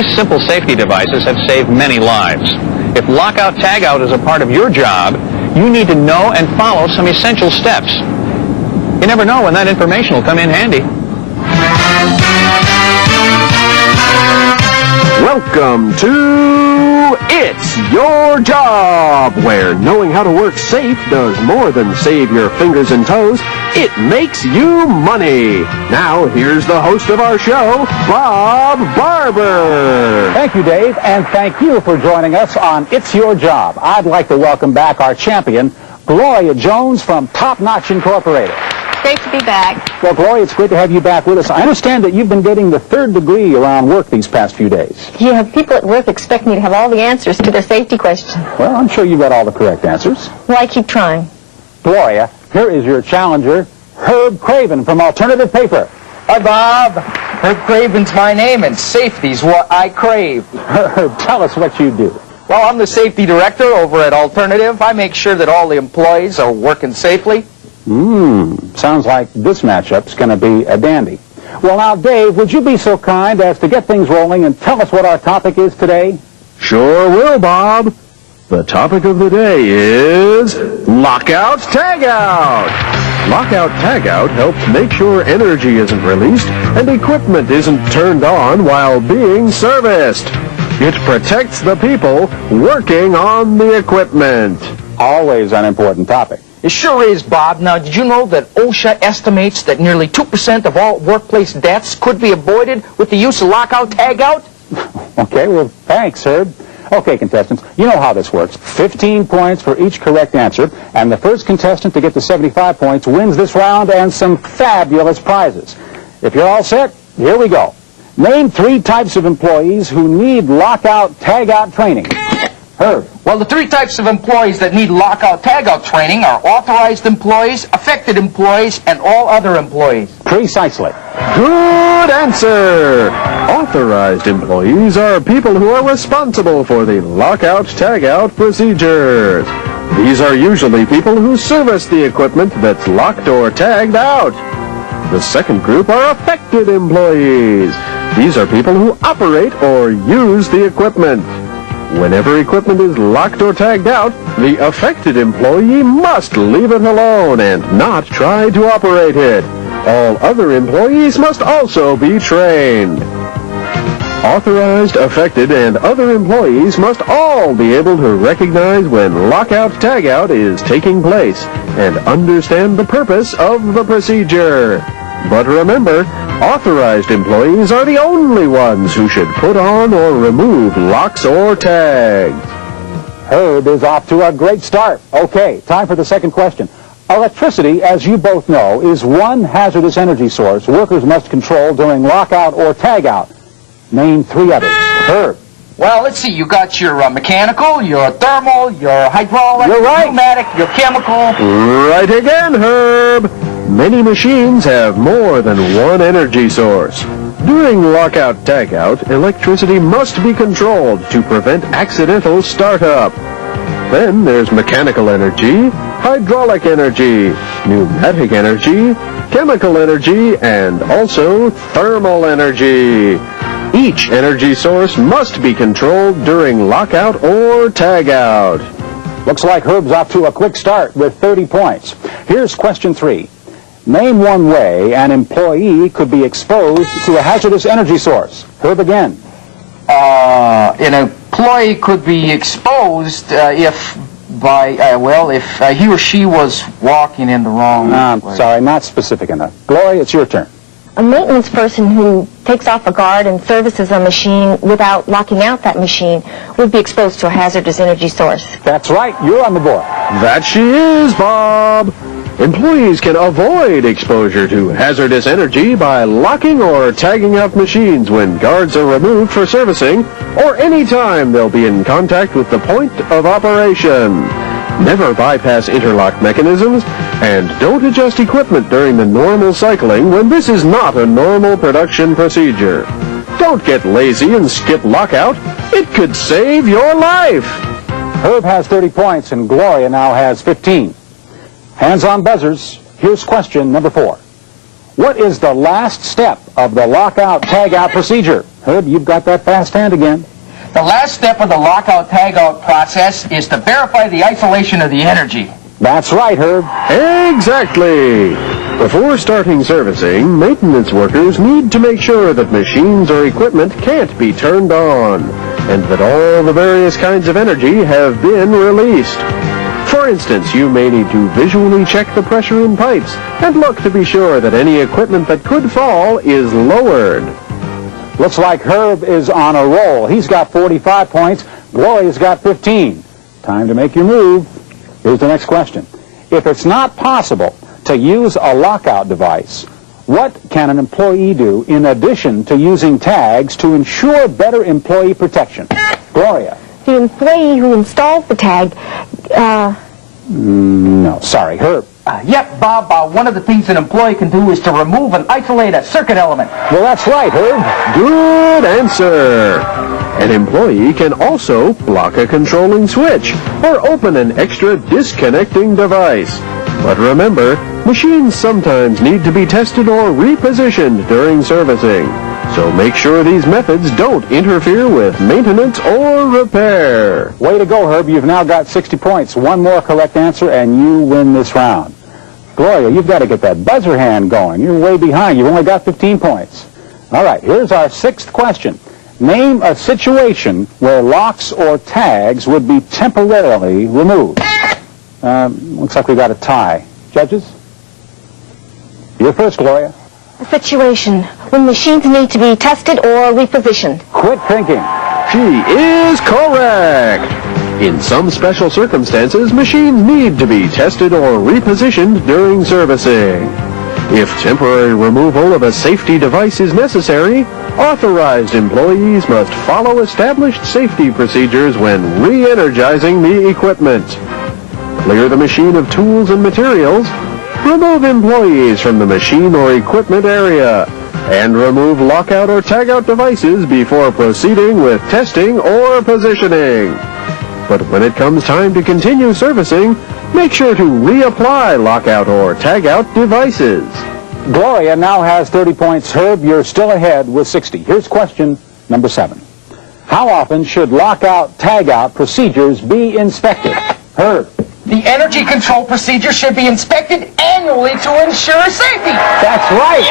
These simple safety devices have saved many lives. If Lockout Tagout is a part of your job, you need to know and follow some essential steps. You never know when that information will come in handy. Welcome to It's Your Job, where knowing how to work safe does more than save your fingers and toes. It makes you money. Now, here's the host of our show, Bob Barber. Thank you, Dave, and thank you for joining us on It's Your Job. I'd like to welcome back our champion, Gloria Jones from Top Notch Incorporated. Great to be back. Well, Gloria, it's great to have you back with us. I understand that you've been getting the third degree around work these past few days. Yeah, people at work expect me to have all the answers to their safety questions. Well, I'm sure you've got all the correct answers. Well, I keep trying. Gloria, here is your challenger, Herb Craven from Alternative Paper. Hi, Bob. Herb Craven's my name, and safety's what I crave. Herb, tell us what you do. Well, I'm the safety director over at Alternative. I make sure that all the employees are working safely. Sounds like this matchup's going to be a dandy. Well, now, Dave, would you be so kind as to get things rolling and tell us what our topic is today? Sure will, Bob. The topic of the day is Lockout Tagout. Lockout Tagout helps make sure energy isn't released and equipment isn't turned on while being serviced. It protects the people working on the equipment. Always an important topic. It sure is, Bob. Now, did you know that OSHA estimates that nearly 2% of all workplace deaths could be avoided with the use of Lockout Tagout? Okay, well, thanks, Herb. Okay, contestants, you know how this works. 15 points for each correct answer, and the first contestant to get to 75 points wins this round and some fabulous prizes. If you're all set, here we go. Name 3 types of employees who need Lockout Tagout training. Herb. Well, the 3 types of employees that need Lockout Tagout training are authorized employees, affected employees, and all other employees. Precisely. Good answer! Authorized employees are people who are responsible for the Lockout Tagout procedures. These are usually people who service the equipment that's locked or tagged out. The second group are affected employees. These are people who operate or use the equipment. Whenever equipment is locked or tagged out, the affected employee must leave it alone and not try to operate it. All other employees must also be trained. Authorized, affected, and other employees must all be able to recognize when Lockout Tagout is taking place and understand the purpose of the procedure. But remember, authorized employees are the only ones who should put on or remove locks or tags. Herb is off to a great start. Okay, time for the second question. Electricity, as you both know, is one hazardous energy source workers must control during lockout or tagout. Name 3 others. Herb. Well, let's see. You got your mechanical, your thermal, your hydraulic, You're right. your pneumatic, your chemical. Right again, Herb. Many machines have more than one energy source. During Lockout Tagout, electricity must be controlled to prevent accidental startup. Then there's mechanical energy, hydraulic energy, pneumatic energy, chemical energy, and also thermal energy. Each energy source must be controlled during lockout or tagout. Looks like Herb's off to a quick start with 30 points. Here's question 3. Name one way an employee could be exposed to a hazardous energy source. Herb again. An employee could be exposed if he or she was walking in the wrong way. Sorry, not specific enough. Gloria, it's your turn. A maintenance person who takes off a guard and services a machine without locking out that machine would be exposed to a hazardous energy source. That's right. You're on the board. That she is, Bob. Employees can avoid exposure to hazardous energy by locking or tagging out machines when guards are removed for servicing or any time they'll be in contact with the point of operation. Never bypass interlock mechanisms and don't adjust equipment during the normal cycling when this is not a normal production procedure. Don't get lazy and skip lockout. It could save your life. Herb has 30 points and Gloria now has 15. Hands on buzzers. Here's question number 4. What is the last step of the lockout tagout procedure? Herb, you've got that fast hand again. The last step of the lockout tagout process is to verify the isolation of the energy. That's right, Herb. Exactly. Before starting servicing, maintenance workers need to make sure that machines or equipment can't be turned on, and that all the various kinds of energy have been released. For instance, you may need to visually check the pressure in pipes and look to be sure that any equipment that could fall is lowered. Looks like Herb is on a roll. He's got 45 points. Gloria's got 15. Time to make your move. Here's the next question. If it's not possible to use a lockout device, what can an employee do in addition to using tags to ensure better employee protection? Gloria. The employee who installs the tag, No, sorry, Herb. Yep, Bob, one of the things an employee can do is to remove and isolate a circuit element. Well, that's right, Herb. Good answer. An employee can also block a controlling switch or open an extra disconnecting device. But remember, machines sometimes need to be tested or repositioned during servicing. So make sure these methods don't interfere with maintenance or repair. Way to go, Herb. You've now got 60 points. One more correct answer, and you win this round. Gloria, you've got to get that buzzer hand going. You're way behind. You've only got 15 points. All right, here's our sixth question. Name a situation where locks or tags would be temporarily removed. Looks like we got a tie. Judges? You're first, Gloria. a situation when machines need to be tested or repositioned. Quit thinking. She is correct. In some special circumstances, machines need to be tested or repositioned during servicing. If temporary removal of a safety device is necessary, authorized employees must follow established safety procedures when re-energizing the equipment. Clear the machine of tools and materials, remove employees from the machine or equipment area, and remove lockout or tagout devices before proceeding with testing or positioning. But when it comes time to continue servicing, make sure to reapply lockout or tagout devices. Gloria now has 30 points. Herb, you're still ahead with 60. Here's question number 7. How often should lockout, tagout procedures be inspected? Herb. The energy control procedure should be inspected annually to ensure safety. That's right.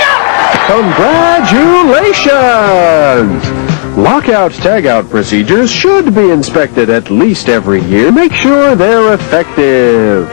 Congratulations! Lockout, tagout procedures should be inspected at least every year. Make sure they're effective.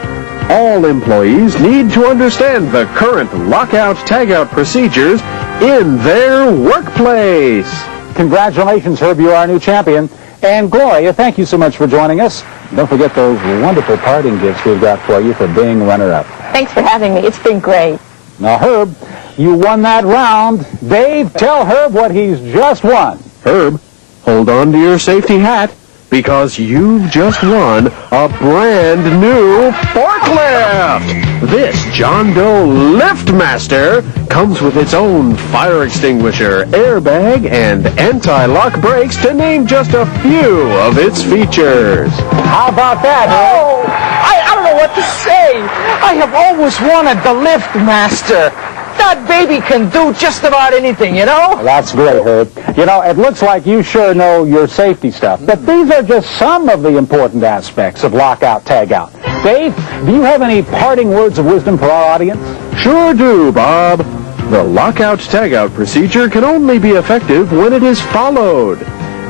All employees need to understand the current lockout, tagout procedures in their workplace. Congratulations, Herb. You're our new champion. And Gloria, thank you so much for joining us. Don't forget those wonderful parting gifts we've got for you for being runner-up. Thanks for having me. It's been great. Now, Herb, you won that round. Dave, tell Herb what he's just won. Herb, hold on to your safety hat, because you've just won a brand new forklift! This John Doe LiftMaster comes with its own fire extinguisher, airbag, and anti-lock brakes, to name just a few of its features. How about that, Herb? Oh, I don't know what to say. I have always wanted the LiftMaster. That baby can do just about anything, you know? That's great, Herb. You know, it looks like you sure know your safety stuff, but these are just some of the important aspects of lockout, tagout. Dave, do you have any parting words of wisdom for our audience? Sure do, Bob. The lockout, tagout procedure can only be effective when it is followed.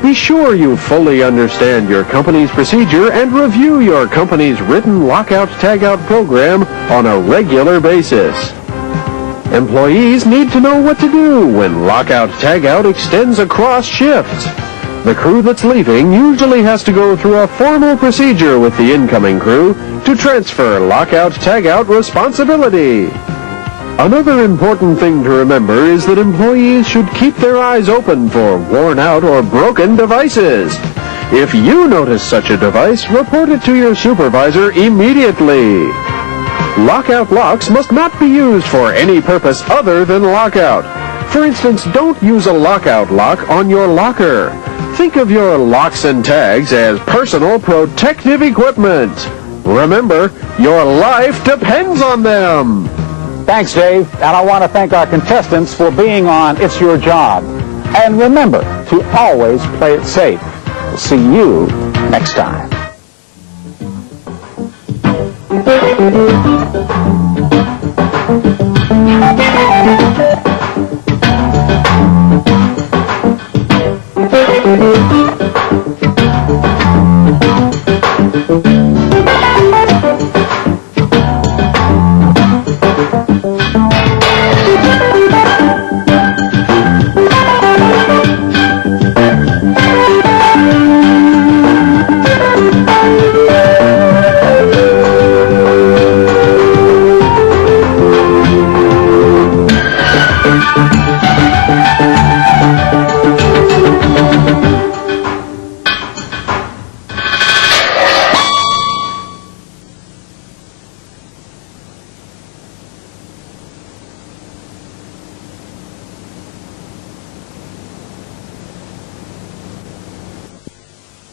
Be sure you fully understand your company's procedure and review your company's written lockout, tagout program on a regular basis. Employees need to know what to do when lockout, tagout extends across shifts. The crew that's leaving usually has to go through a formal procedure with the incoming crew to transfer lockout, tagout responsibility. Another important thing to remember is that employees should keep their eyes open for worn out or broken devices. If you notice such a device, report it to your supervisor immediately. Lockout locks must not be used for any purpose other than lockout. For instance, don't use a lockout lock on your locker. Think of your locks and tags as personal protective equipment. Remember, your life depends on them. Thanks, Dave. And I want to thank our contestants for being on It's Your Job. And remember to always play it safe. We'll see you next time.